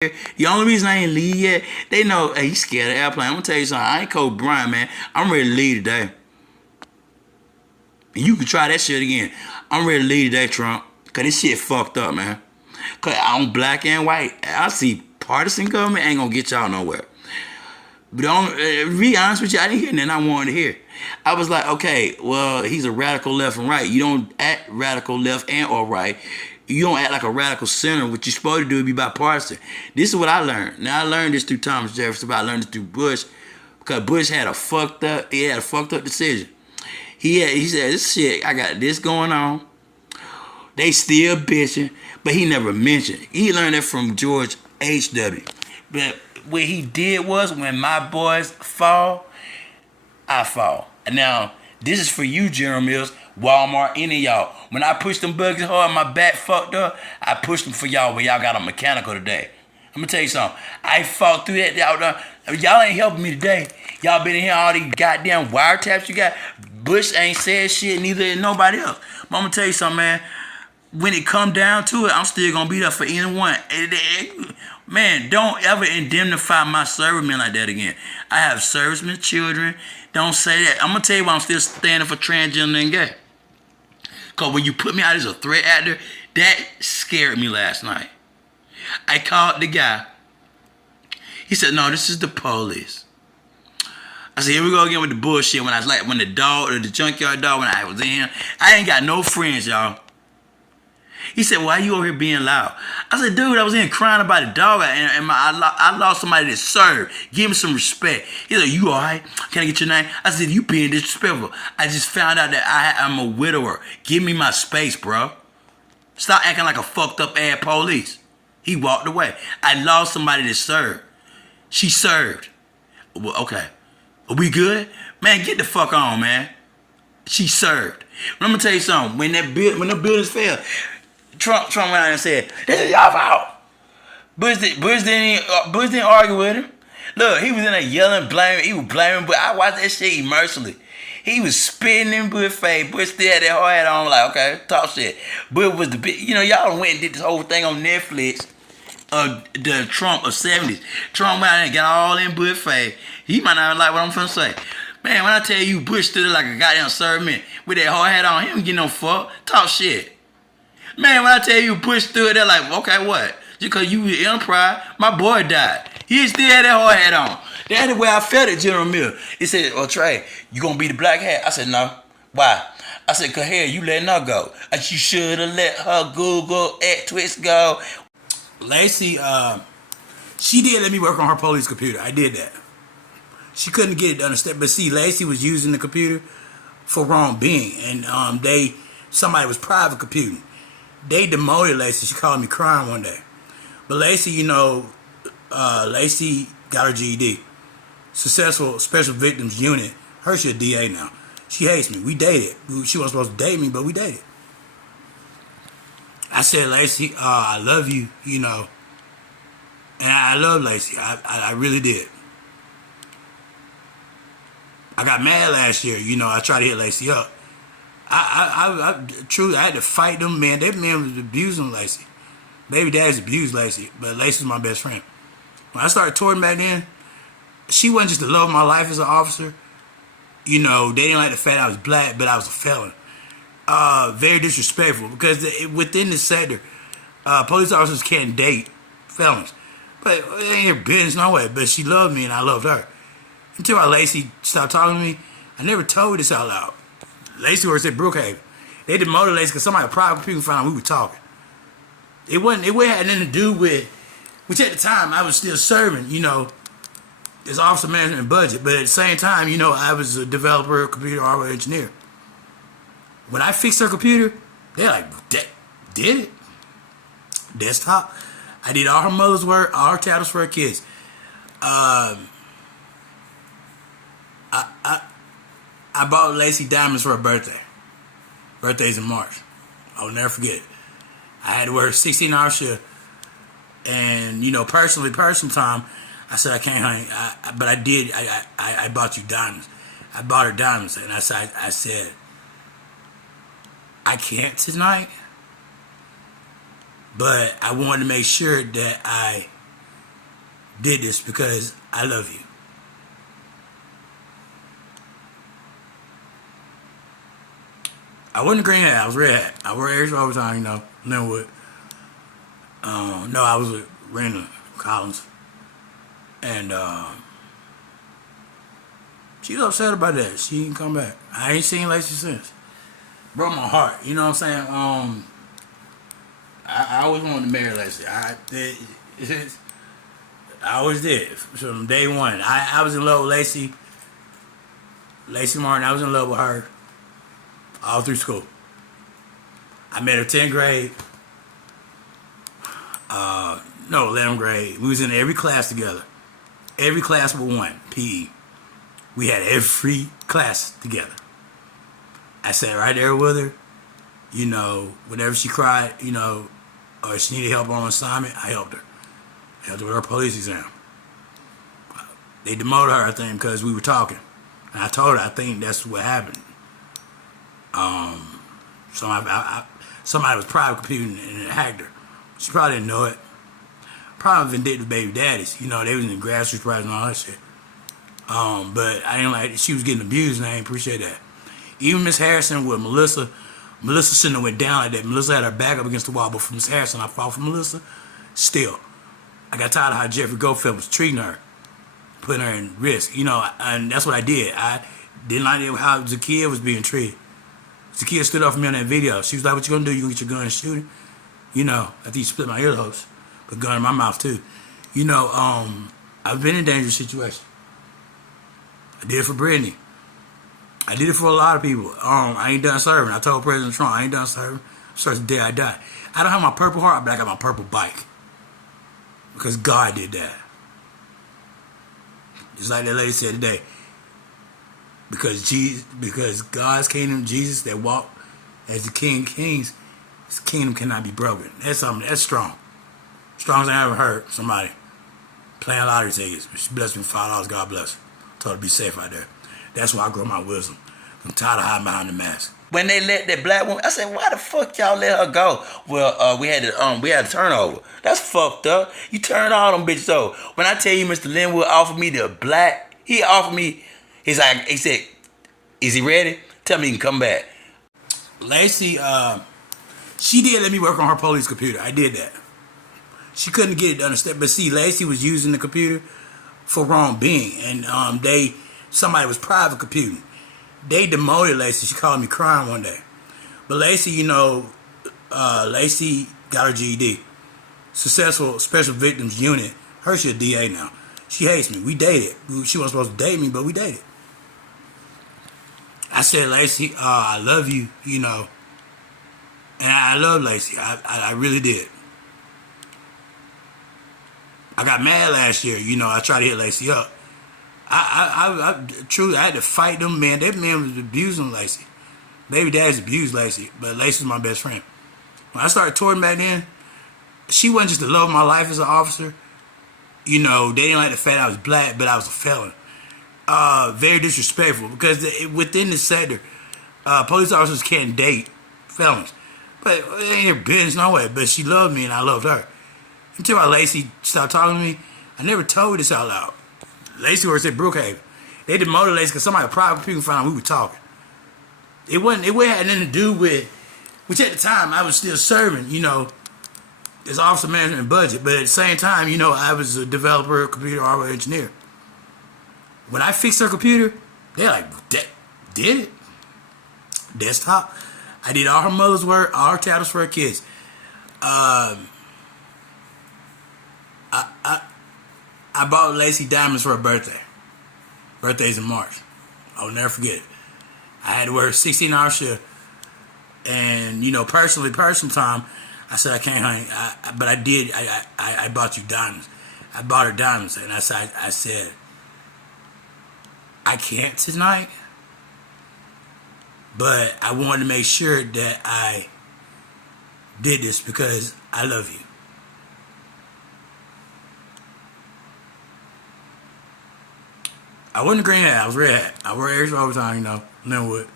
The only reason I ain't leave yet, they know, hey, he's scared of airplane. I'm gonna tell you something. I ain't Kobe Bryant, man. I'm ready to leave today. And you can try that shit again. I'm ready to leave today, Trump. Cause this shit fucked up, man. Cause I'm black and white. I see partisan government ain't gonna get y'all nowhere. But to be honest with you, I didn't hear nothing I wanted to hear. I was like, okay, well, he's a radical left and right. You don't act radical left and or right. You don't act like a radical center. What you're supposed to do is be bipartisan. This is what I learned. Now I learned this through Thomas Jefferson, but I learned this through Bush, because Bush had a fucked up decision. He said, this shit, I got this going on. They still bitching, but he never mentioned it. He learned that from George H.W. But what he did was, when my boys fall, I fall. Now, this is for you, General Mills, Walmart, any of y'all. When I pushed them buggies hard, my back fucked up, I pushed them for y'all when y'all got a mechanical today. I'm gonna tell you something. I fought through that. Y'all ain't helping me today. Y'all been in here all these goddamn wiretaps you got. Bush ain't said shit, neither is nobody else. But I'm gonna tell you something, man. When it come down to it, I'm still gonna be there for anyone. Man, don't ever indemnify my servicemen like that again. I have servicemen, children. Don't say that. I'm gonna tell you why I'm still standing for transgender and gay. Cause when you put me out as a threat actor, that scared me last night. I called the guy. He said, "No, this is the police." I said, "Here we go again with the bullshit." When the dog or the junkyard dog, when I was in, I ain't got no friends, y'all. He said, "Why you over here being loud?" I said, "Dude, I was in crying about a dog, and I lost somebody that served. Give me some respect." He said, "You all right? Can I get your name?" I said, "You being disrespectful. I just found out that I'm a widower. Give me my space, bro. Stop acting like a fucked up ass police." He walked away. I lost somebody that served. She served. Well, okay. Are we good? Man, get the fuck on, man. She served. But I'm gonna tell you something. When the buildings fell, Trump went out and said, "This is y'all fault." Bush didn't argue with him. Look, he was in there yelling, blaming. He was blaming, but I watched that shit emotionally. He was spitting in Bush's face. Bush still had that hard hat on, like, okay, talk shit. Bush was the big, y'all went and did this whole thing on Netflix of the Trump of 70s. Trump went out and got all in Bush's face. He might not like what I'm finna say. Man, when I tell you Bush stood there like a goddamn servant with that hard hat on, he don't get no fuck. Talk shit. Man, when I tell you Bush stood there like, okay, what? Just because you was in pride, my boy died. He still had that hard hat on. That's the way I felt at General Mills. He said, "Oh, Trey, you gonna be the black hat?" I said, "No." "Why?" I said, "Cause hell, you letting her go. You should have let her Google at Twix go." Lacey, she did let me work on her police computer. I did that. She couldn't get it to understand. But see, Lacey was using the computer for wrong being. And somebody was private computing. They demoted Lacey. She called me crying one day. But Lacey, Lacey got her GED. Successful Special Victims Unit. She a DA now. She hates me. We dated. She wasn't supposed to date me, but we dated. I said, "Lacey, I love you, And I love Lacey. I really did. I got mad last year. I tried to hit Lacey up. I truly, I had to fight them, man. That man was abusing Lacey. Baby dad's abused Lacey, but Lacey's my best friend. When I started touring back then, she wasn't just the love of my life as an officer. They didn't like the fact I was black, but I was a felon. Very disrespectful, because within the sector, police officers can't date felons. But it ain't her business, no way. But she loved me and I loved her. Until Lacey stopped talking to me, I never told this out loud. Lacey works at Brookhaven. They demoted Lacey because somebody private people found out we were talking. It had nothing to do with, which at the time I was still serving, as officer management and budget. But at the same time, I was a developer, computer hardware engineer. When I fixed her computer, they're like, did it? Desktop. I did all her mother's work, all her tablets for her kids. I bought Lacey diamonds for her birthday. Birthday's in March. I'll never forget it. I had to work 16-hour shift. And, personal time, I said, "I can't, honey." But I did. I bought you diamonds. I bought her diamonds. And I said, "I can't tonight. But I wanted to make sure that I did this because I love you. I wasn't green hat. I was red hat. I wore Aries all the time, you know. Linwood. No, I was with Rena Collins, and she was upset about that. She didn't come back. I ain't seen Lacey since. Broke my heart. You know what I'm saying? I always wanted to marry Lacey. I always did from day one. I was in love with Lacey. Lacey Martin. I was in love with her all through school. I met her 10th grade. No, 11th grade. We was in every class together. Every class but one, PE. We had every class together. I sat right there with her. You know, whenever she cried, you know, or she needed help on assignment, I helped her. I helped her with her police exam. They demoted her, I think, because we were talking. And I told her, I think that's what happened. Somebody was private computing and it hacked her. She probably didn't know it. Probably vindictive baby daddies. You know, they was in the grassroots riots and all that shit. But I didn't like, she was getting abused and I didn't appreciate that. Even Miss Harrison with Melissa shouldn't have went down like that. Melissa had her back up against the wall, but for Miss Harrison, I fought for Melissa. Still, I got tired of how Jeffrey Goldfeld was treating her, putting her in risk. You know, and that's what I did. I didn't like how Zakia was being treated. Zakia stood up for me on that video. She was like, "What you gonna do? You gonna get your gun and shoot him?" You know, after you split my earlobes, put a gun in my mouth too. You know, I've been in dangerous situations. I did it for Brittany. I did it for a lot of people. I ain't done serving. I told President Trump I ain't done serving. Starts the day I die. I don't have my purple heart, but I got my purple bike. Because God did that. Just like that lady said today. Because God's kingdom, Jesus that walked as the King of Kings, his kingdom cannot be broken. That's something that's strong. Strong as I ever heard somebody playing lottery tickets. She blessed me with $5. God bless her. Told her to be safe out there. That's why I grow my wisdom. I'm tired of hiding behind the mask. When they let that black woman, I said, why the fuck y'all let her go? Well, we had a turnover. That's fucked up. You turned all them bitches over. When I tell you Mr. Linwood offered me the black, he offered me, he said, is he ready? Tell me he can come back. Lacey, she did let me work on her police computer. I did that. She couldn't get it to understand. But see, Lacey was using the computer for wrong being. And somebody was private computing. They demoted Lacey. She called me crying one day. But Lacey, you know, Lacey got her GED. Successful Special Victims Unit. She a DA now. She hates me. We dated. She wasn't supposed to date me, but we dated. I said, Lacey, I love you, you know. And I love Lacey. I really did. I got mad last year. You know, I tried to hit Lacey up. I truly, I had to fight them, man. That man was abusing Lacey. Baby dad's abused Lacey, but Lacey was my best friend. When I started touring back then, she wasn't just the love of my life as an officer. You know, they didn't like the fact I was black, but I was a felon. Very disrespectful, because within the sector, police officers can't date felons. But it ain't their business, no way. But she loved me, and I loved her. Until my Lacey stopped talking to me, I never told this out loud. Lacey works at Brookhaven. They demoted Lacey because somebody private people found out we were talking. It had nothing to do with, which at the time I was still serving, you know, as officer management and budget. But at the same time, you know, I was a developer, computer hardware engineer. When I fixed her computer, they're like, did it? Desktop. I did all her mother's work, all her tablets for her kids. I bought Lacey diamonds for her birthday. Birthday's in March. I'll never forget it. I had to work a 16-hour shift. And, you know, personal time, I said, I can't, honey. But I did. I bought you diamonds. I bought her diamonds. And I said, I can't tonight. But I wanted to make sure that I did this because I love you. I wasn't green hat. I was red hat. I wore Aries all the time, you know. Linwood.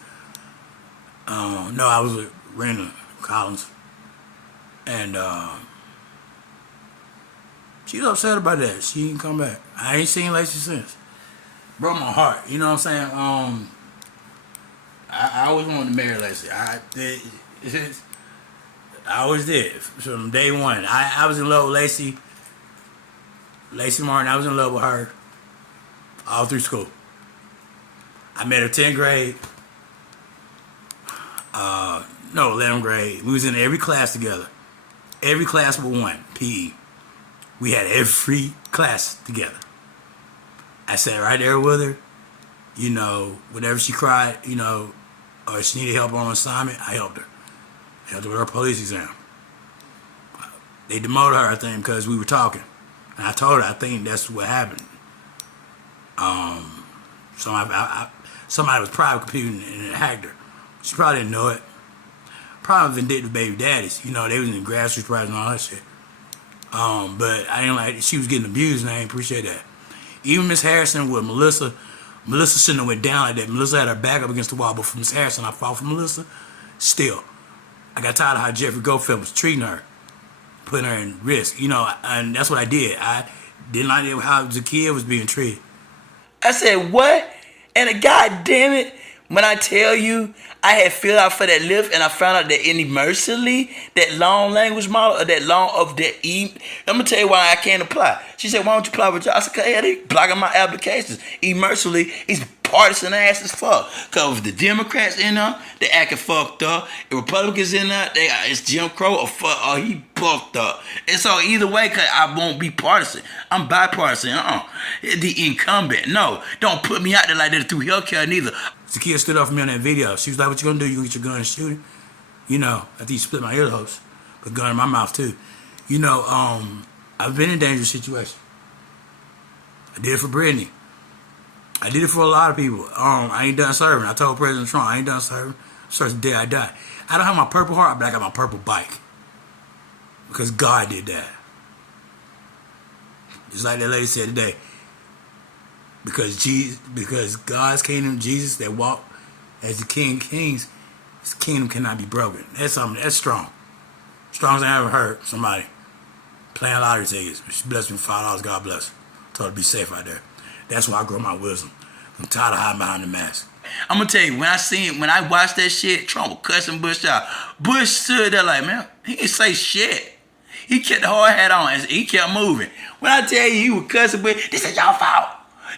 No, I was with Rena Collins. And She's upset about that. She didn't come back. I ain't seen Lacey since. Broke my heart. You know what I'm saying? I always wanted to marry Lacey. I always did from day one. I was in love with Lacey. Lacey Martin. I was in love with her all through school. I met her 10th grade. No, 11th grade. We was in every class together. Every class but one, PE. We had every class together. I sat right there with her. You know, whenever she cried, you know, or she needed help on assignment, I helped her. I helped her with her police exam. They demoted her, I think, because we were talking. And I told her, I think that's what happened. Somebody was private computing and hacked her. She probably didn't know it. Probably vindictive baby daddies. You know, they was in the grassroots riots and all that shit. But I didn't like, she was getting abused and I didn't appreciate that. Even Miss Harrison with Melissa shouldn't have went down like that. Melissa had her back up against the wall, but for Miss Harrison, I fought for Melissa. Still, I got tired of how Jeffrey Goldfeld was treating her, putting her in risk. You know, and that's what I did. I didn't like how Zakiya was being treated. I said, what? And goddamn it, when I tell you I had filled out for that lift and I found out that Emercely, that long language model or that long of that I'm gonna tell you why I can't apply. She said, why don't you apply with y'all? I said, hey, they blocking my applications. Emercely is partisan ass as fuck. Cause if the Democrats in there, they acting fucked up. The Republicans in there, it's Jim Crow or he fucked up. And so either way, cause I won't be partisan. I'm bipartisan. The incumbent. No, don't put me out there like that through healthcare neither. Zakiya stood up for me on that video. She was like, what you gonna do? You gonna get your gun and shoot him? You know, after you split my earlobes. Put a gun in my mouth too. You know, I've been in dangerous situations. I did it for Brittany. I did it for a lot of people. I ain't done serving. I told President Trump, I ain't done serving. Starts the day I die. I don't have my purple heart, but I got my purple bike. Because God did that. Just like that lady said today. Because God's kingdom, Jesus that walked as the King of Kings, his kingdom cannot be broken. That's something that's strong. Strong as I ever heard somebody playing lottery tickets. She blessed me with $5. God bless her. Told her to be safe out there. That's why I grow my wisdom. I'm tired of hiding behind the mask. I'm gonna tell you, when I watched that shit, Trump was cussing Bush out. Bush stood there like, man, he didn't say shit. He kept the hard hat on and he kept moving. When I tell you he was cussing Bush, this is y'all fault.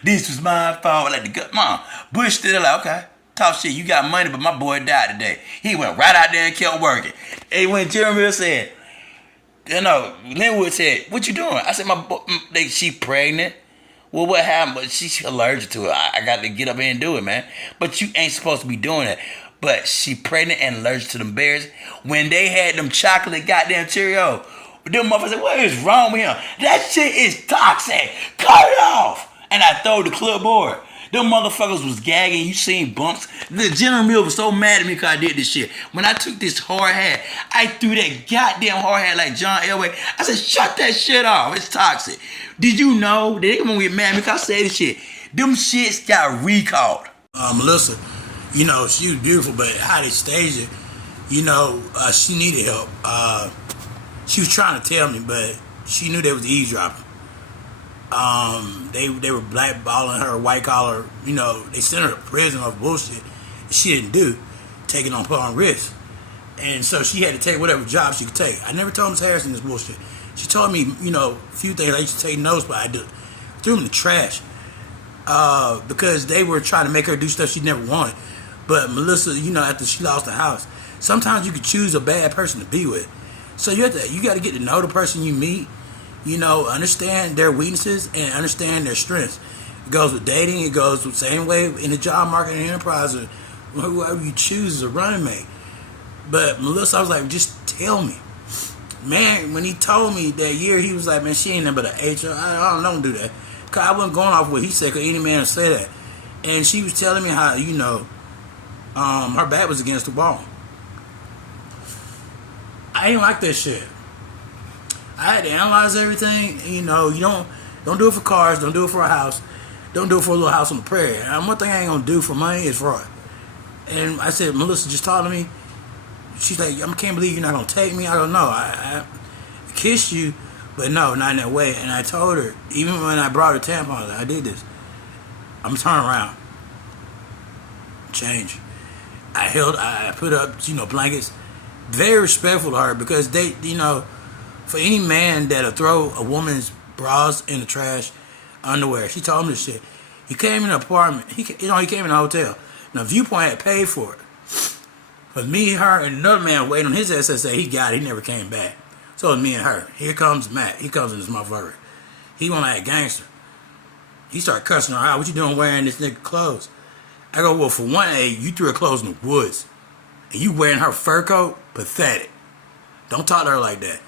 This was my fault. Like the gut, mom. Bush stood there like, okay, talk shit. You got money, but my boy died today. He went right out there and kept working. And when Jeremy said, you know, Linwood said, what you doing? I said, she pregnant. Well, what happened? But she's allergic to it. I got to get up here and do it, man. But you ain't supposed to be doing it. But she pregnant and allergic to them berries. When they had them chocolate goddamn Cheerio, them motherfuckers said, what is wrong with him? That shit is toxic. Cut it off. And I throw the clipboard. Them motherfuckers was gagging. You seen bumps. The General Mills was so mad at me because I did this shit. When I took this hard hat, I threw that goddamn hard hat like John Elway. I said, shut that shit off. It's toxic. Did you know that they gonna get mad because I said this shit? Them shits got recalled. Melissa, you know, she was beautiful, but how they staged it, you know, she needed help. She was trying to tell me, but she knew they was eavesdropping. They were blackballing her, white collar, you know, they sent her to prison of bullshit she didn't do, taking on put on risk. And so she had to take whatever job she could take. I never told Ms. Harrison this bullshit. She told me, you know, a few things I used to take notes, but I threw them in the trash. Because they were trying to make her do stuff she never wanted. But Melissa, you know, after she lost the house, sometimes you could choose a bad person to be with. So you got to get to know the person you meet. You know, understand their weaknesses and understand their strengths. It goes with dating. It goes the same way in the job market and enterprise. Or whoever you choose as a running mate. But Melissa, I was like, just tell me. Man, when he told me that year, he was like, man, she ain't nothing but an HR. I don't do that. Because I wasn't going off what he said, because any man would say that. And she was telling me how, you know, her back was against the wall. I ain't like that shit. I had to analyze everything. You know, you don't do it for cars. Don't do it for a house. Don't do it for a little house on the prairie. And one thing I ain't gonna do for money is fraud. And I said, Melissa just talked to me. She's like, I can't believe you're not gonna take me. I don't know. I kissed you, But no, not in that way. And I told her, even when I brought her tampons, I did this. I'm turning around, change. I put up, blankets. Very respectful to her because they, for any man that'll throw a woman's bras in the trash, underwear. She told me this shit. He came in an apartment. He came in a hotel. Now Viewpoint had paid for it. But me, her, and another man waiting on his SSA. He got it. He never came back. So it was me and her. Here comes Matt. He comes in this motherfucker. He wanna act gangster. He started cussing her out. What you doing wearing this nigga clothes? I go, well, for one, you threw her clothes in the woods. And you wearing her fur coat? Pathetic. Don't talk to her like that.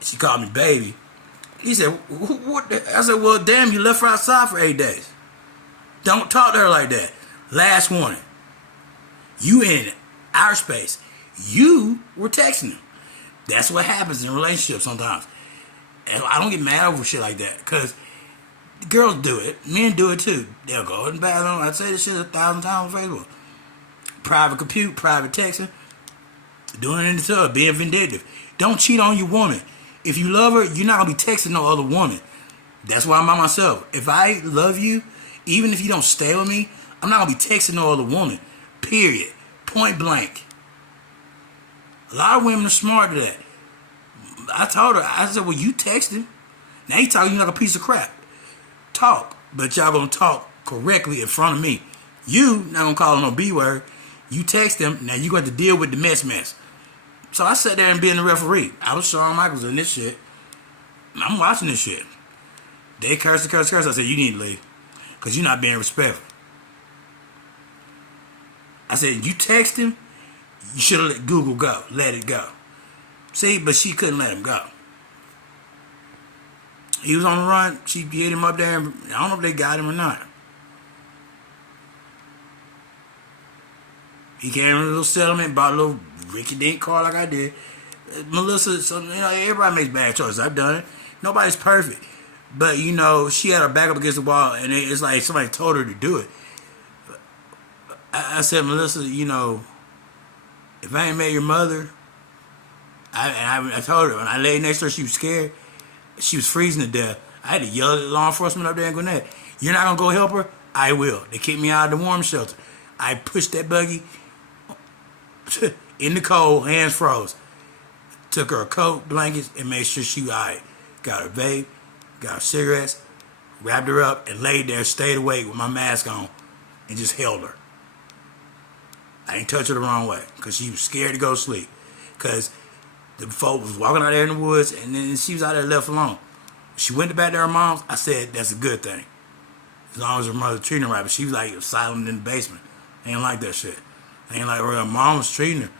She called me baby. He said, what? I said, well, damn, you left her outside for 8 days. Don't talk to her like that. Last warning. You in our space. You were texting him. That's what happens in relationships sometimes. And I don't get mad over shit like that. Because girls do it. Men do it too. They'll go in the bathroom. I say this shit 1,000 times on Facebook. Private compute, private texting. Doing it in the tub. Being vindictive. Don't cheat on your woman. If you love her, you're not going to be texting no other woman. That's why I'm by myself. If I love you, even if you don't stay with me, I'm not going to be texting no other woman. Period. Point blank. A lot of women are smart to that. I told her, I said, well, you texting. Now you talking like a piece of crap. Talk. But y'all going to talk correctly in front of me. You not going to call him no B word. You text him. Now you got to deal with the mess. So I sat there and being the referee. I was Shawn Michaels in this shit. I'm watching this shit. They curse. I said, you need to leave. Because you're not being respectful. I said, you text him, you should have let Google go. Let it go. See, but she couldn't let him go. He was on the run. She hit him up there. And I don't know if they got him or not. He came in a little settlement, bought a little Ricky Dink car like I did. Melissa, everybody makes bad choices. I've done it. Nobody's perfect. But, she had her back up against the wall, and it's like somebody told her to do it. I said, Melissa, if I ain't met your mother, I told her, when I laid next to her, she was scared. She was freezing to death. I had to yell at the law enforcement up there in Gwinnett. You're not going to go help her? I will. They kicked me out of the warm shelter. I pushed that buggy in the cold, hands froze. Took her a coat, blankets, and made sure she was all right. Got her vape, got her cigarettes, wrapped her up, and laid there, stayed awake with my mask on, and just held her. I ain't touch her the wrong way, because she was scared to go to sleep. Because the folk was walking out there in the woods, and then she was out there left alone. She went back to her mom's. I said, that's a good thing. As long as her mother treating her right. But she was like silent in the basement. I ain't like that shit. I ain't like her mom was treating her.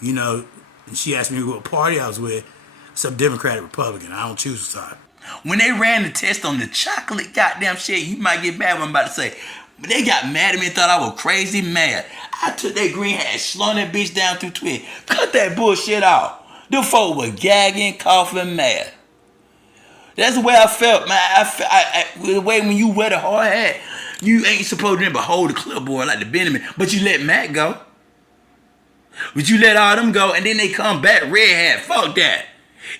And she asked me what party I was with. Some Democratic Republican. I don't choose a side. When they ran the test on the chocolate goddamn shit, you might get mad what I'm about to say. But they got mad at me and thought I was crazy mad. I took that green hat, slung that bitch down through twig. Cut that bullshit off. Them folk were gagging, coughing, mad. That's the way I felt, man. The way when you wear the hard hat, you ain't supposed to but hold the clipboard like the Benjamin. But you let Matt go. But you let all them go, and then they come back red hat. Fuck that.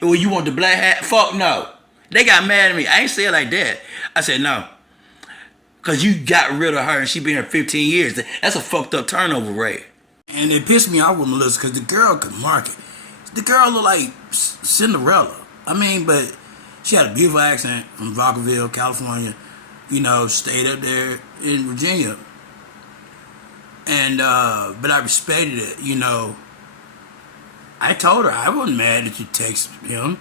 And when you want the black hat, fuck no. They got mad at me. I ain't say it like that. I said no. Because you got rid of her and she been here 15 years. That's a fucked up turnover rate. And it pissed me off with Melissa because the girl could market. The girl looked like Cinderella. But she had a beautiful accent from Vacaville, California. Stayed up there in Virginia. And, but I respected it, I told her I wasn't mad that you text him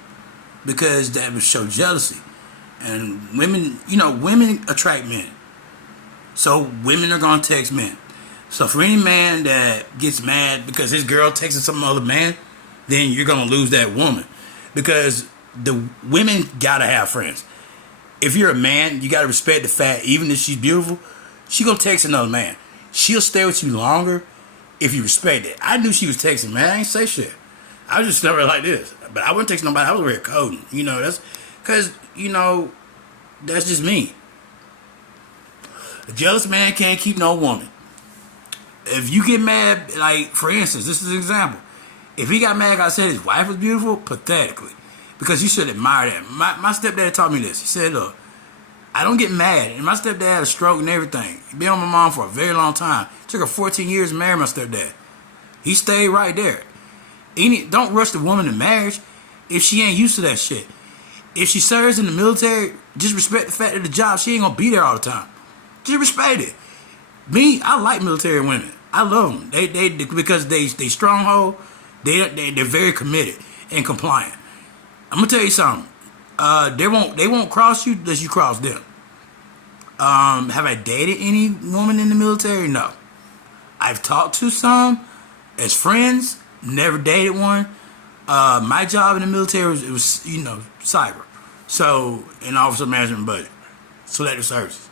because that would show jealousy. And women, women attract men. So women are going to text men. So for any man that gets mad because his girl texting some other man, then you're going to lose that woman. Because the women got to have friends. If you're a man, you got to respect the fact, even if she's beautiful, she going to text another man. She'll stay with you longer if you respect it. I knew she was texting, man. I ain't say shit. I was just never like this. But I wouldn't text nobody. I was already coding. That's because, that's just me. A jealous man can't keep no woman. If you get mad, like, for instance, this is an example. If he got mad, I said his wife was beautiful, pathetically. because you should admire that. My stepdad taught me this. He said, look, I don't get mad. And my stepdad had a stroke and everything. He been on my mom for a very long time. It took her 14 years to marry my stepdad. He stayed right there. Don't rush the woman to marriage if she ain't used to that shit. If she serves in the military, just respect the fact that the job, she ain't gonna be there all the time. Just respect it. Me, I like military women. I love them. They because they stronghold. They're very committed and compliant. I'm gonna tell you something. They won't cross you unless you cross them. Have I dated any woman in the military? No. I've talked to some as friends. Never dated one. My job in the military was cyber. So, in officer management budget, selective services.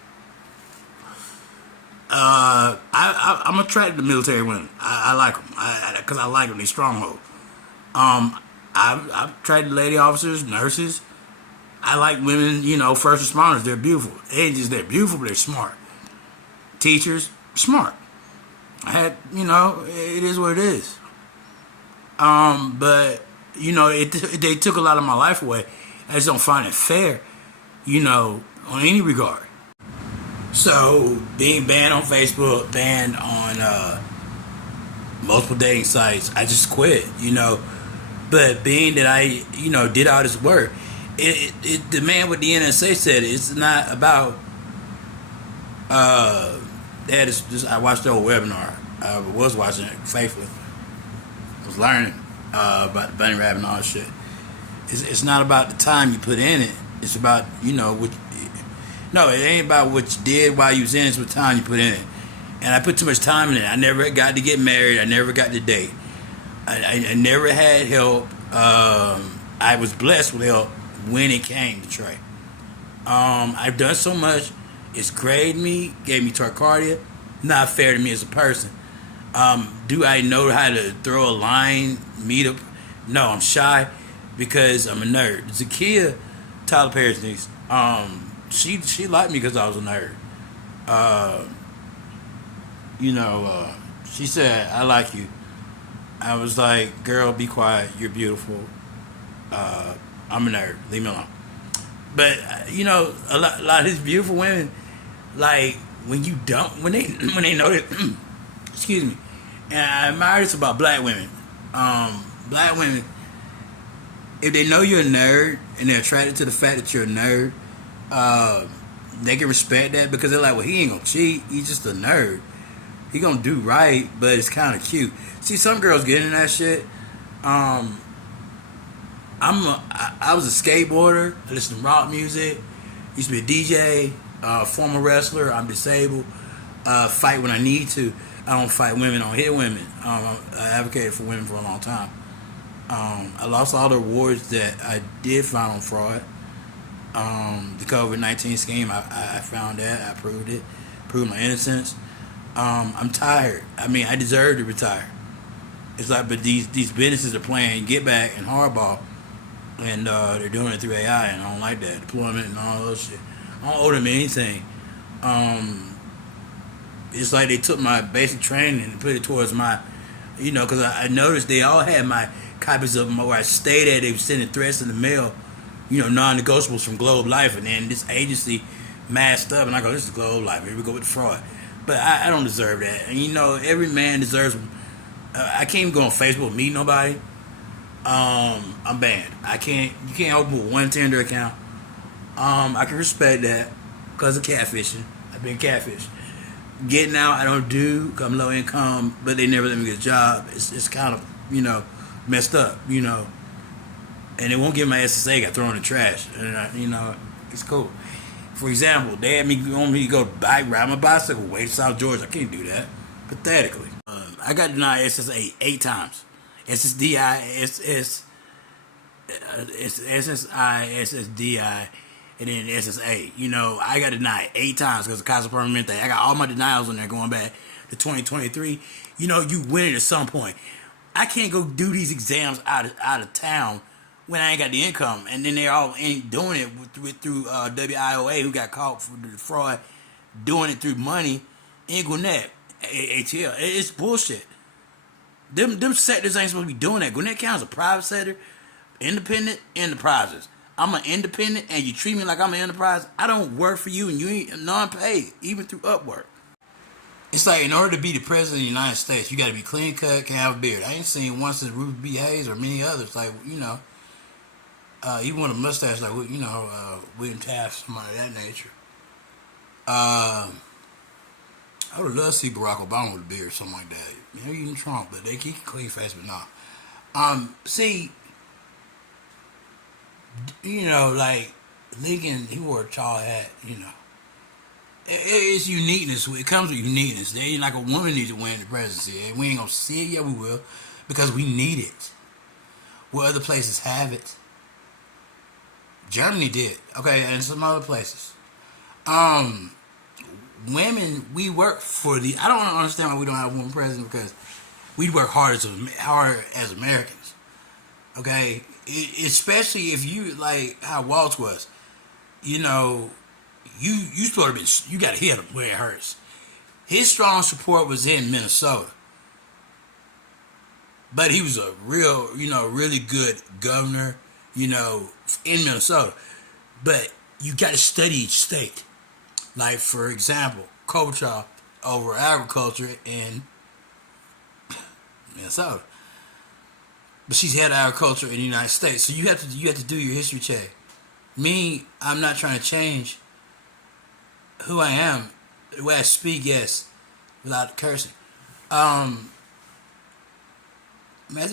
I'm attracted to military women. I like them because I like them. They stronghold. I've attracted lady officers, nurses. I like women, first responders. They're beautiful. They ain't just they're beautiful, but they're smart. Teachers, smart. I had, it is what it is. But they took a lot of my life away. I just don't find it fair, on any regard. So being banned on Facebook, banned on multiple dating sites, I just quit, But being that I, did all this work, the man with the NSA said it's not about. I watched the whole webinar. I was watching it faithfully. I was learning about the bunny rabbit and all that shit. It's not about the time you put in it. It's about no, it ain't about what you did while you was in it. It's what time you put in it. And I put too much time in it. I never got to get married. I never got to date. I never had help. I was blessed with help when it came to Trey. I've done so much. It's graded me, gave me tachycardia. Not fair to me as a person. Do I know how to throw a line, meet up? No, I'm shy because I'm a nerd. Zakiya, Tyler Perry's niece, she liked me because I was a nerd. She said, I like you. I was like, girl, be quiet. You're beautiful. I'm a nerd. Leave me alone. But, a lot of these beautiful women, like, when they know that, excuse me, and I admire this about black women. Black women, if they know you're a nerd and they're attracted to the fact that you're a nerd, they can respect that because they're like, well, he ain't gonna cheat. He's just a nerd. He gonna do right, but it's kind of cute. See, some girls get into that shit. I was a skateboarder. I listened to rock music. Used to be a DJ. Former wrestler. I'm disabled. Fight when I need to. I don't fight women. I don't hit women. I advocated for women for a long time. I lost all the awards that I did find on fraud. The COVID-19 scheme, I found that. I proved it. Proved my innocence. I'm tired. I mean, I deserve to retire. It's like, but these businesses are playing get back and hardball, and they're doing it through AI, and I don't like that deployment and all those shit. I don't owe them anything. It's like they took my basic training and put it towards my, because I noticed they all had my copies of them where I stayed at. They were sending threats in the mail, non-negotiables from Globe Life, and then this agency masked up, and I go, this is Globe Life. Here we go with fraud. But I don't deserve that. And every man deserves. I can't even go on Facebook meet nobody. I'm banned. You can't open with one Tinder account. I can respect that because of catfishing. I've been catfished. Getting out, I don't do. I'm low income, but they never let me get a job. It's kind of messed up, and they won't give my SSA. Got thrown in the trash, and it's cool. For example, they had me want me to go ride my bicycle way to South Georgia. I can't do that. Pathetically. I got denied SSA 8 times. SSDI, SSI, SSDI, and then SSA. I got denied 8 times because of Casa Permanente. I got all my denials on there going back to 2023. You win it at some point. I can't go do these exams out of town when I ain't got the income, and then they all ain't doing it through WIOA, who got caught for the fraud, doing it through money in Gwinnett, ATL. It's bullshit. Them sectors ain't supposed to be doing that. Gwinnett County's a private sector. Independent enterprises. I'm an independent, and you treat me like I'm an enterprise. I don't work for you, and you ain't non-paid, even through Upwork. It's like, in order to be the president of the United States, you got to be clean cut, can have a beard. I ain't seen one since Ruth B. Hayes or many others. Like, even with a mustache, like, William Taft, somebody of that nature. I would love to see Barack Obama with a beard or something like that. Maybe even Trump, but they keep clean face, but no. See, like Lincoln, he wore a tall hat. It's uniqueness. It comes with uniqueness. They ain't like a woman needs to win the presidency. We ain't gonna see it yet. We will, because we need it. Where other places have it. Germany did, okay, and some other places. Women, we work for the. I don't understand why we don't have a woman president, because we work hard as Americans. Okay, especially if you like how Waltz was. You sort of you got to hit him where it hurts. His strong support was in Minnesota, but he was a really good governor, in Minnesota. But you got to study each state. Like, for example, Gorbachev over agriculture in Minnesota, but she's head of agriculture in the United States. So you have to do your history check. Me, I'm not trying to change who I am, the way I speak, yes, without cursing. Matthew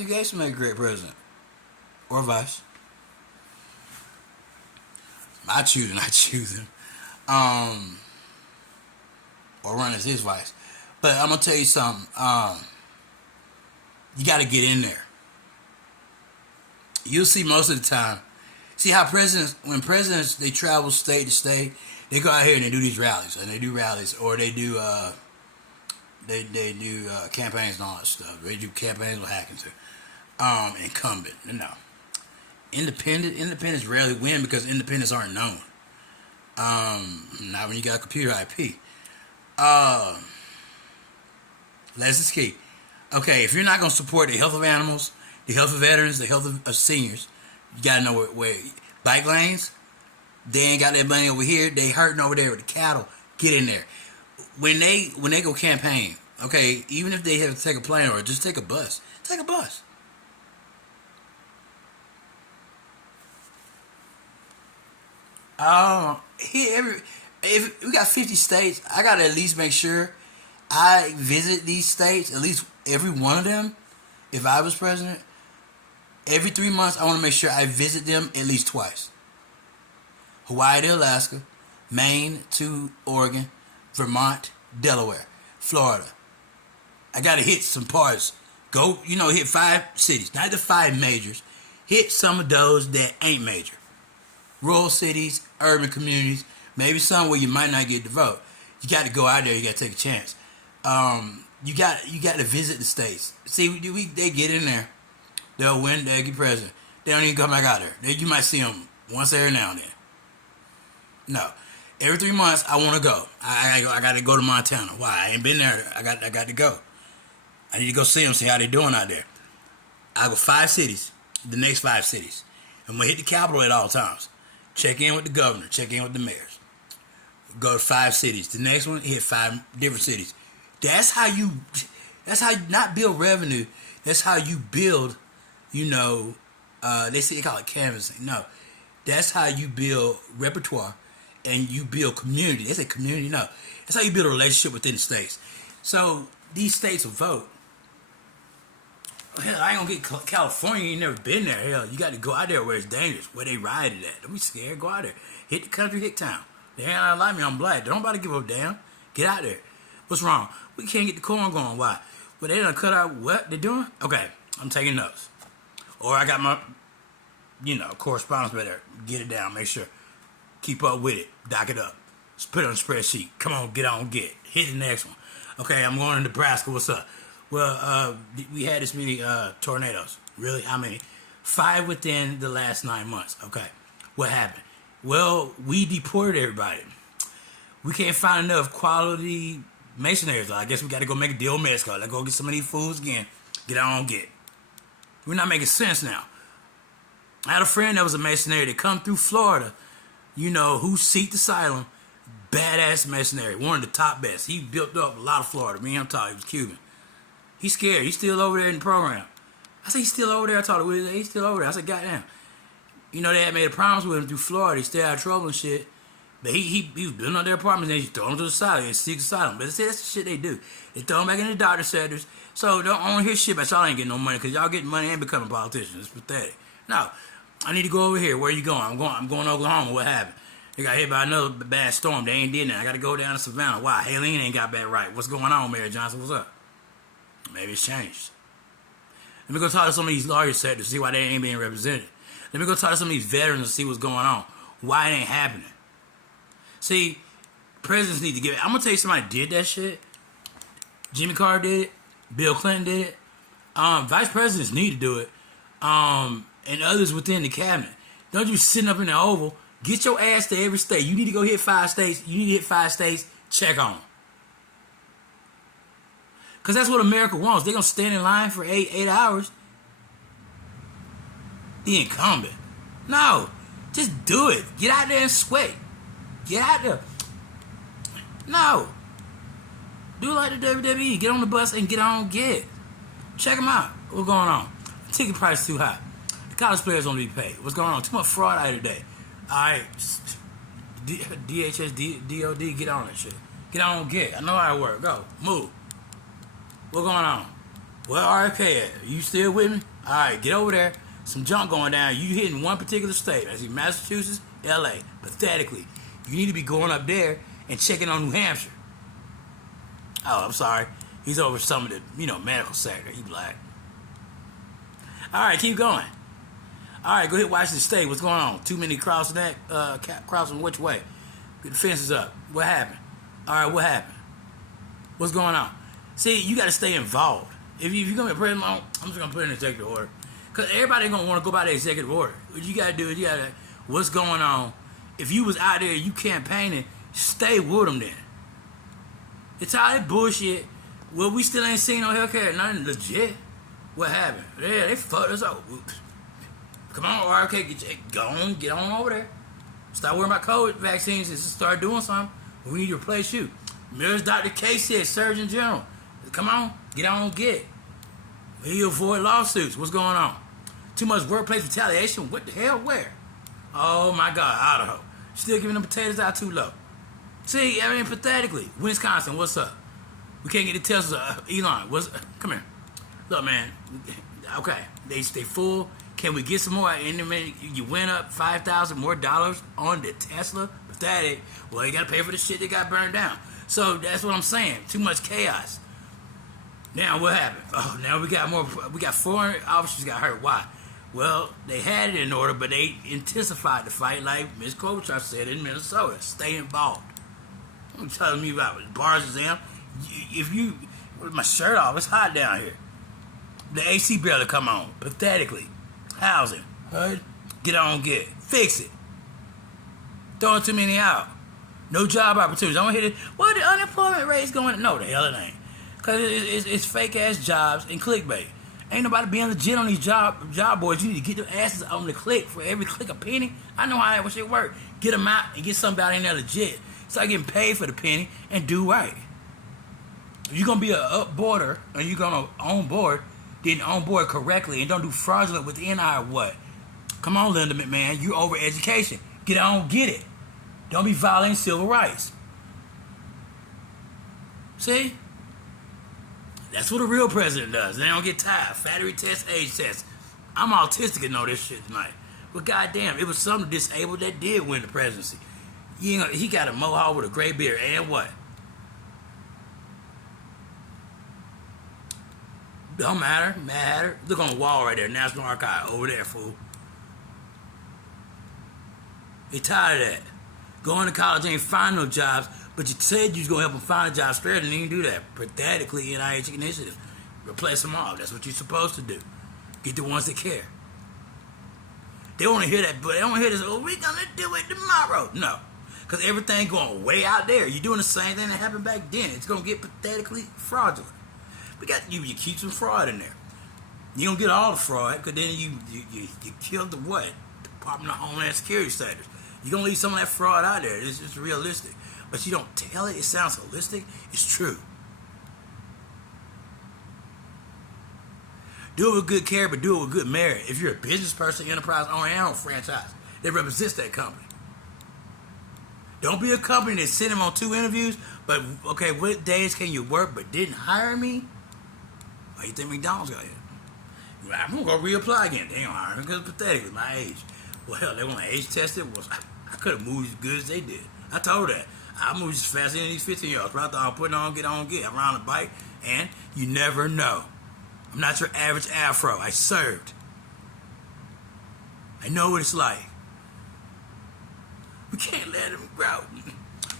Gates would make a great president, or vice. I choose him. Or run as his vice. But I'm gonna tell you something. You got to get in there. You'll see most of the time. See how when presidents they travel state to state, they go out here and they do these rallies, or they do campaigns and all that stuff. They do campaigns with Hackensack, incumbent. No, independents rarely win because independents aren't known. Not when you got computer IP. That's the key. Okay, if you're not going to support the health of animals, the health of veterans, the health of seniors, you got to know where bike lanes, they ain't got that money over here. They hurting over there with the cattle. Get in there. When they go campaign, okay, even if they have to take a plane or just take a bus, take a bus. If we got 50 states, I gotta at least make sure I visit these states, at least every one of them. If I was president, every 3 months, I want to make sure I visit them at least twice. Hawaii to Alaska, Maine to Oregon, Vermont, Delaware, Florida. I gotta hit some parts. Go, hit 5 cities, not the 5 majors. Hit some of those that ain't major. Rural cities, urban communities, maybe some where you might not get to vote. You got to go out there. You got to take a chance. You got to visit the states. See, they get in there. They'll win. They'll get president. They don't even come back out there. You might see them once every now and then. No, every 3 months I want to go. I got to go to Montana. Why? I ain't been there. I got to go. I need to go see them. See how they doing out there. I go 5 cities. The next 5 cities. I'm gonna hit the capital at all times. Check in with the governor. Check in with the mayors. Go to 5 cities. The next one, hit 5 different cities. That's how you not build revenue. That's how you build, they call it canvassing. No. That's how you build repertoire and you build community. They say community, no. That's how you build a relationship within the states. So these states will vote. Hell, I ain't gonna get California. You ain't never been there. Hell, you got to go out there where it's dangerous, where they ride it at. Don't be scared. Go out there. Hit the country, hit town. They ain't not like me. I'm black. Don't nobody give a damn. Get out there. What's wrong? We can't get the corn going. Why? Well, they done cut out what they're doing? Okay, I'm taking notes. Or I got my, correspondence better. Get it down. Make sure. Keep up with it. Dock it up. Just put it on the spreadsheet. Come on, get on, get. Hit the next one. Okay, I'm going to Nebraska. What's up? Well, we had this many tornadoes. Really? How many? 5 within the last 9 months. Okay. What happened? Well, we deported everybody. We can't find enough quality masonries. I guess we got to go make a deal with Mexico. Let's go get some of these foods again. Get on, get. We're not making sense now. I had a friend that was a missionary that come through Florida, who seeked asylum. Badass missionary, one of the top best. He built up a lot of Florida. Me and him talking, he was Cuban. He's scared. He's still over there in the program. I said, he's still over there. I told him, he's still over there. I said, goddamn. They had made a promise with him through Florida. He stayed out of trouble and shit. But he was building up their apartments and they throw him to the side and seek asylum. But that's the shit they do. They throw him back in the doctor centers. So don't want to hear shit about y'all ain't getting no money because y'all getting money and becoming politicians. It's pathetic. No, I need to go over here. Where you going? I'm going to Oklahoma. What happened? They got hit by another bad storm. They ain't did that. I got to go down to Savannah. Why? Haleen ain't got back right. What's going on, Mary Johnson? What's up? Maybe it's changed. Let me go talk to some of these lawyers to see why they ain't being represented. Let me go talk to some of these veterans to see what's going on. Why it ain't happening. See, presidents need to give it. I'm going to tell you somebody did that shit. Jimmy Carter did it. Bill Clinton did it. Vice presidents need to do it. And others within the cabinet. Don't you sitting up in the Oval. Get your ass to every state. You need to go hit 5 states. You need to hit 5 states. Check on them. Because that's what America wants. They're going to stand in line for 8 hours. The incumbent. No. Just do it. Get out there and sweat. Get out there. No. Do like the WWE. Get on the bus and get on get. Check them out. What's going on? The ticket price is too high. The college players don't need to be paid. What's going on? Too much fraud out today. Alright. DHS, DOD, get on that shit. Get on and get. I know how it works. Go. Move. What's going on? Where RFK at? You still with me? Alright, get over there. Some junk going down. You hitting one particular state. I see Massachusetts, LA. Pathetically. You need to be going up there and checking on New Hampshire. Oh, I'm sorry. He's over some of the, medical sector. He black. Alright, keep going. Alright, go hit Washington State. What's going on? Too many crossing that? Crossing which way? Get the fences up. What happened? Alright, what happened? What's going on? See, you got to stay involved. If you're going to be president, I'm just going to put in an executive order. Because everybody ain't going to want to go by the executive order. What you got to do is what's going on? If you was out there, you campaigning, stay with them then. It's all that bullshit. Well, we still ain't seen no healthcare, nothing legit. What happened? Yeah, they fucked us up. Come on, RFK, get on over there. Stop worrying about COVID vaccines and just start doing something. We need to replace you. Mirrors Dr. K said, Surgeon General. Come on, get on, get. We need to avoid lawsuits. What's going on? Too much workplace retaliation? What the hell? Where? Oh my God, Idaho. Still giving them potatoes out too low. See, pathetically. Wisconsin, what's up? We can't get the Tesla. Elon, come here. Look, man. Okay, they stay full. Can we get some more? You went up $5,000 more on the Tesla. Pathetic. Well, they got to pay for the shit that got burned down. So that's what I'm saying. Too much chaos. Now what happened? Oh, now we got 4 officers got hurt. Why? Well, they had it in order, but they intensified the fight like Ms. Klobuchar said in Minnesota. Stay involved. Don't tell me about bars exam. If you, with my shirt off, it's hot down here. The AC barely come on. Pathetically. Housing. Heard? Get on, get. Fix it. Throwing too many out. No job opportunities. I don't hear it. Well, the unemployment rate is going. No, the hell it ain't. Because it's fake ass jobs and clickbait. Ain't nobody being legit on these job boards. You need to get their asses on the click. For every click a penny. I know how that shit work. Get them out and get somebody in there legit. Start getting paid for the penny and do right. If you're going to be a upboarder and you're going to on board, then on board correctly and don't do fraudulent within or what? Come on, Linda McMahon. You over education. Get on, get it. Don't be violating civil rights. See? That's what a real president does. They don't get tired. Battery test, age test. I'm autistic and know this shit tonight. But goddamn, it was some disabled that did win the presidency. He got a mohawk with a gray beard and what? Don't matter. Look on the wall right there. National Archive. Over there, fool. They tired of that. Going to college ain't find no jobs, but you said you was going to help them find a job straight and you didn't do that. Pathetically, NIH initiative. Replace them all. That's what you're supposed to do. Get the ones that care. They want to hear that, but they don't want to hear this, oh, we're going to do it tomorrow. No. Because everything going way out there. You're doing the same thing that happened back then. It's going to get pathetically fraudulent. You keep some fraud in there. You don't get all the fraud, because then you killed the what? Department of Homeland Security status. You're going to leave some of that fraud out there. It's just realistic. But you don't tell it. It sounds holistic. It's true. Do it with good care, but do it with good merit. If you're a business person, enterprise owner, and a franchise that represents that company. Don't be a company that sent him on 2 interviews, but, okay, what days can you work but didn't hire me? Why you think McDonald's got here? I'm going to go reapply again. They don't hire me because it's pathetic with my age. Well, hell, they want to age test it. Well, I could have moved as good as they did. I told that. I moved as fast as these 15-year-olds. But I thought I was putting on, get. I'm around the bike, and you never know. I'm not your average afro. I served. I know what it's like. We can't let him grow.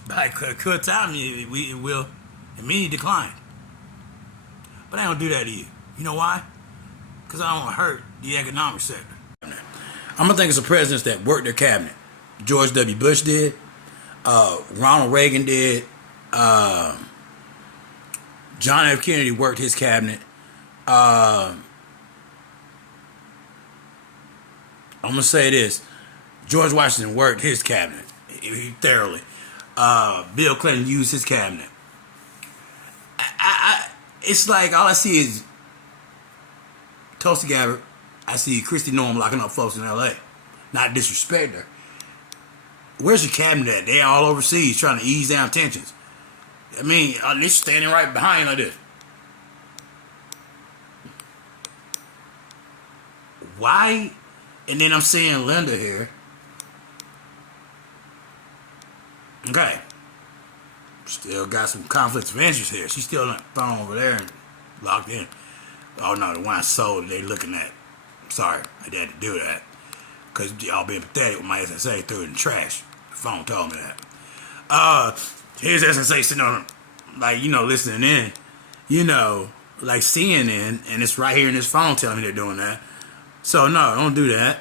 By could time it will immediately decline. But I don't do that to you. You know why? Because I don't want to hurt the economic sector. I'm going to think of some presidents that worked their cabinet. George W. Bush did. Ronald Reagan did. John F. Kennedy worked his cabinet. I'm going to say this. George Washington worked his cabinet thoroughly. Bill Clinton used his cabinet. It's like all I see is Tulsi Gabbard. I see Kristi Noem locking up folks in L.A. Not disrespect her. Where's your cabinet at? They all overseas trying to ease down tensions. I mean, they're standing right behind you like this. Why? And then I'm seeing Linda here. Okay. Still got some conflicts of interest here. She's still on the phone over there and locked in. Oh no, the one sold they looking at. Sorry, I had to do that. Because y'all being pathetic with my SSA, threw it in the trash. The phone told me that. Here's SSA sitting on, like, listening in. Like CNN, and it's right here in this phone telling me they're doing that. So no, don't do that.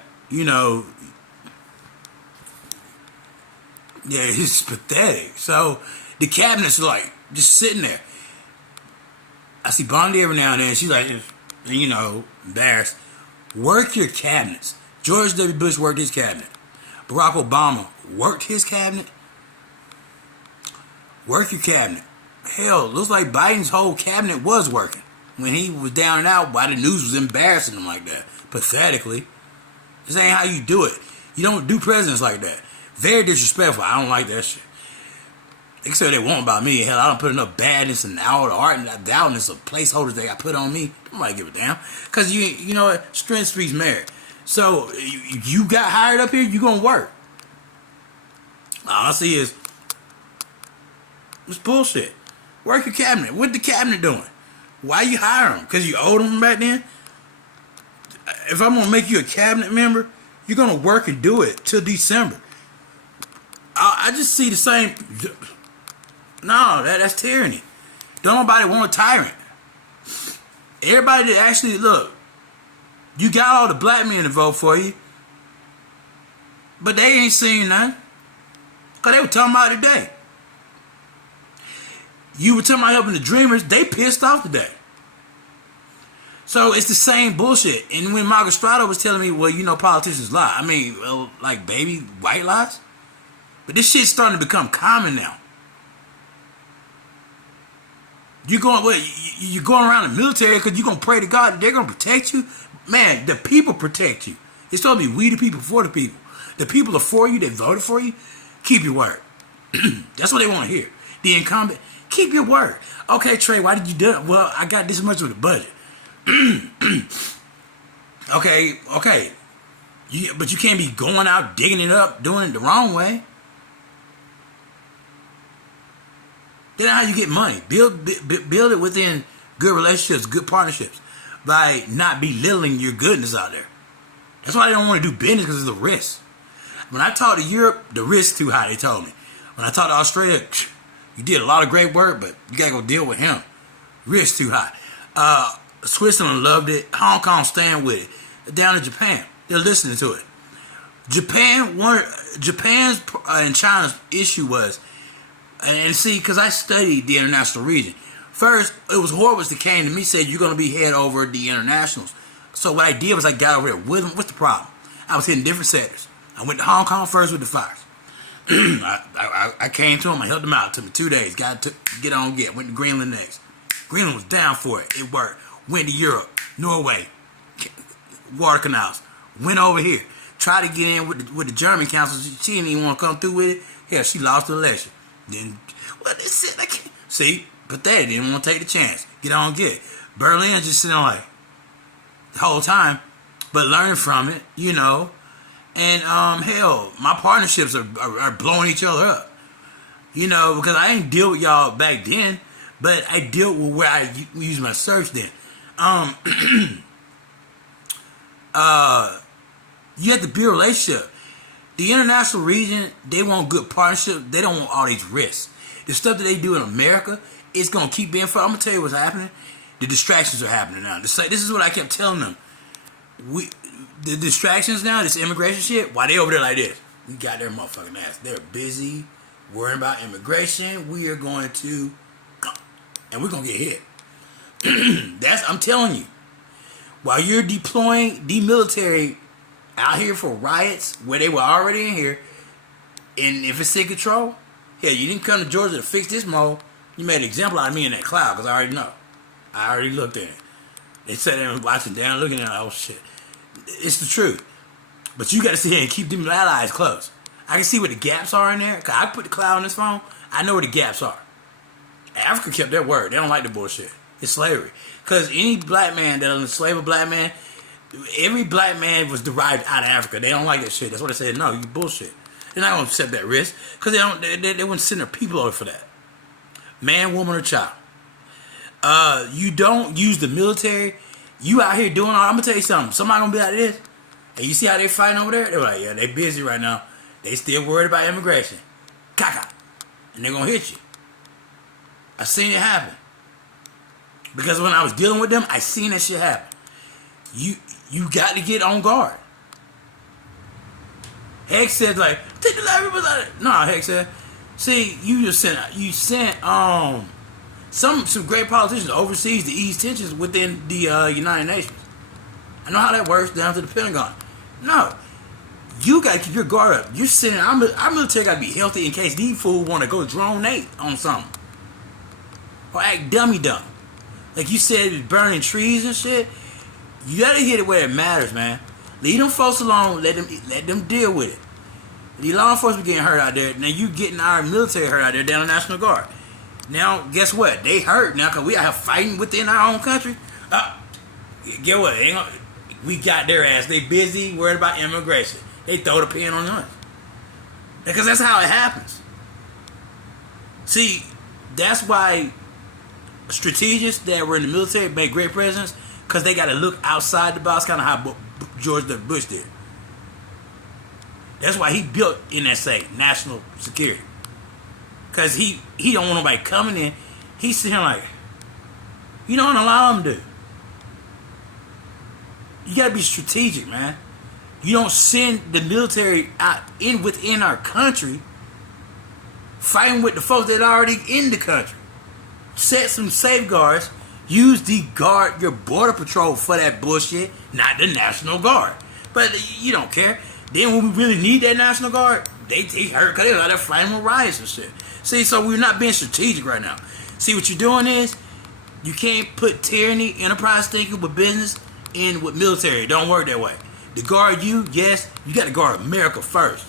Yeah, it's pathetic. So the cabinet's like just sitting there. I see Bondi every now and then. She's like, embarrassed. Work your cabinets. George W. Bush worked his cabinet. Barack Obama worked his cabinet. Work your cabinet. Hell, looks like Biden's whole cabinet was working when he was down and out. Why the news was embarrassing him like that, pathetically. This ain't how you do it. You don't do presidents like that. Very disrespectful. I don't like that shit. They can say what they want about me. Hell, I don't put enough badness and art and doubtness of placeholders they got put on me. Nobody give a damn. Because you know what? Strength speaks merit. So, you got hired up here, you going to work. All I see is, it's bullshit. Work your cabinet. What the cabinet doing? Why you hire them? Because you owed them from back then? If I'm going to make you a cabinet member, you're going to work and do it till December. I just see the same. No, that's tyranny. Don't nobody want a tyrant. Everybody that actually, look, you got all the black men to vote for you, but they ain't seen nothing. Because they were talking about it today. You were talking about helping the dreamers, they pissed off today. So it's the same bullshit. And when Magistrato was telling me, well, politicians lie. I mean, like baby white lies. But this shit's starting to become common now. You're going around the military because you're going to pray to God that they're going to protect you. Man, the people protect you. It's supposed to be we the people for the people. The people are for you, they voted for you. Keep your word. That's what they want to hear. The incumbent, keep your word. Okay, Trey, why did you do it? Well, I got this much of the budget. Okay. But you can't be going out, digging it up, doing it the wrong way. That's how you get money. Build it within good relationships, good partnerships, by not belittling your goodness out there. That's why they don't want to do business, because it's a risk. When I talked to Europe, the risk too high, they told me. When I talked to Australia, you did a lot of great work, but you got to go deal with him. Risk too high. Switzerland loved it. Hong Kong stand with it. Down in Japan, they're listening to it. Japan's and China's issue was, and see, because I studied the international region. First, it was Horowitz that came to me and said, you're going to be head over the internationals. So what I did was I got over there with them. What's the problem? I was hitting different sectors. I went to Hong Kong first with the fires. I came to them. I helped them out. It took me 2 days. Got to get on. Went to Greenland next. Greenland was down for it. It worked. Went to Europe, Norway, water canals. Went over here. Tried to get in with the German council. She didn't even want to come through with it. Hell, she lost the election. Then, well, they said I can't. See, pathetic. Didn't want to take the chance. Get on, get it. Berlin just sitting like the whole time, but learning from it, you know. And hell, my partnerships are blowing each other up, you know, because I ain't deal with y'all back then, but I deal with where I use my search then. You have to build a relationship. The international region, they want good partnership. They don't want all these risks. The stuff that they do in America, it's gonna keep being fun. I'm gonna tell you what's happening. The distractions are happening now. This is what I kept telling them. The distractions now, this immigration shit, why they over there like this? We got their motherfucking ass. They're busy worrying about immigration. We are going to, and we're gonna get hit. I'm telling you. While you're deploying the military out here for riots where they were already in here, and if it's in control, hell, you didn't come to Georgia to fix this mole. You made an example out of me in that cloud because I already know. I already looked at it. They sat there and watching down, looking at it. Oh shit, it's the truth. But you got to sit here and keep them allies close. I can see where the gaps are in there. Cause I put the cloud on this phone. I know where the gaps are. Africa kept their word. They don't like the bullshit. It's slavery. Cause any black man that enslaved a black man, every black man was derived out of Africa. They don't like that shit. That's what they said. No, you bullshit. They're not gonna accept that risk because they wouldn't send their people over for that. Man, woman, or child. You don't use the military. You out here doing all. I'm gonna tell you something. Somebody gonna be like this, and you see how they fighting over there. They're like, yeah, they busy right now. They still worried about immigration. Caca, and they're gonna hit you. I seen it happen because when I was dealing with them, I seen that shit happen. You got to get on guard. Heck said like, take the light out of it. No, Heck said, see, you sent some great politicians overseas to ease tensions within the United Nations. I know how that works down to the Pentagon. No, you got to keep your guard up. You're sending our military got to be healthy in case these fools want to go drone Nate on something or act dummy dumb. Like you said, burning trees and shit. You gotta hit it where it matters, man. Leave them folks alone. Let them deal with it. The law enforcement getting hurt out there. Now you getting our military hurt out there down the National Guard. Now, guess what? They hurt now because we are fighting within our own country. Get what? We got their ass. They busy worried about immigration. They throw the pen on us. Because that's how it happens. See, that's why strategists that were in the military make great presidents. Because they got to look outside the box, kind of how George W. Bush did. That's why he built NSA, National Security. Because he don't want nobody coming in. He's sitting here like, you don't allow them to. You got to be strategic, man. You don't send the military out within our country fighting with the folks that are already in the country. Set some safeguards. Use the guard, your border patrol for that bullshit, not the National Guard. But you don't care. Then when we really need that National Guard, they hurt because they're out there fighting with riots and shit. See, so we're not being strategic right now. See, what you're doing is, you can't put tyranny, enterprise thinking with business in with military. It don't work that way. To guard you, yes, you got to guard America first.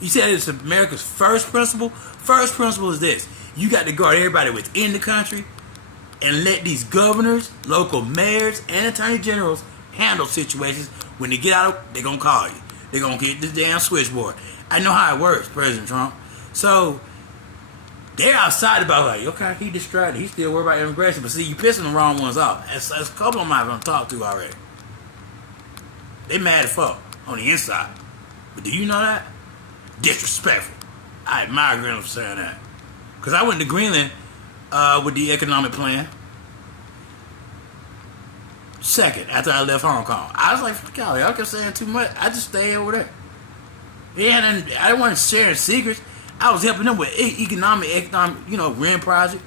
You said it's America's first principle. First principle is this. You got to guard everybody within the country and let these governors, local mayors, and attorney generals handle situations. When they get out, they're going to call you. They're going to get the damn switchboard. I know how it works, President Trump. So, they're outside about like, okay, he distracted. He still worried about immigration. But see, you pissing the wrong ones off. That's a couple of them I've talked to already. They mad as fuck on the inside. But do you know that? Disrespectful. I admire Greenland for saying that. Because I went to Greenland with the economic plan. Second, after I left Hong Kong. I was like, fuck y'all. Y'all kept saying too much. I just stayed over there. Yeah, and I wasn't sharing secrets. I was helping them with economic, REN project.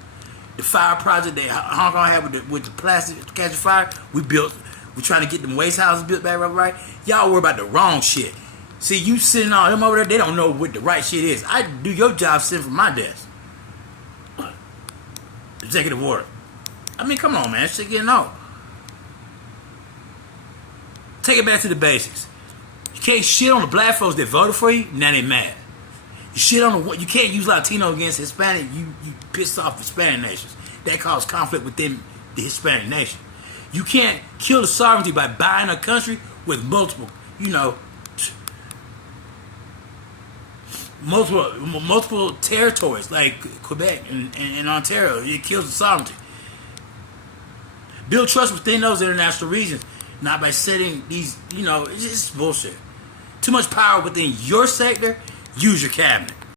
The fire project that Hong Kong had with the plastic to catch fire. We built We're trying to get them waste houses built back right. Y'all worry about the wrong shit. See, you sitting on them over there, they don't know what the right shit is. I do your job sitting from my desk. Executive order. I mean, come on, man. Shit getting old. Take it back to the basics. You can't shit on the black folks that voted for you, now they mad. You shit on the, you can't use Latino against Hispanic, you pissed off Hispanic nations. That caused conflict within the Hispanic nation. You can't kill the sovereignty by buying a country with multiple, multiple territories like Quebec and Ontario. It kills the sovereignty. Build trust within those international regions, not by setting these, it's just bullshit. Too much power within your sector, use your cabinet.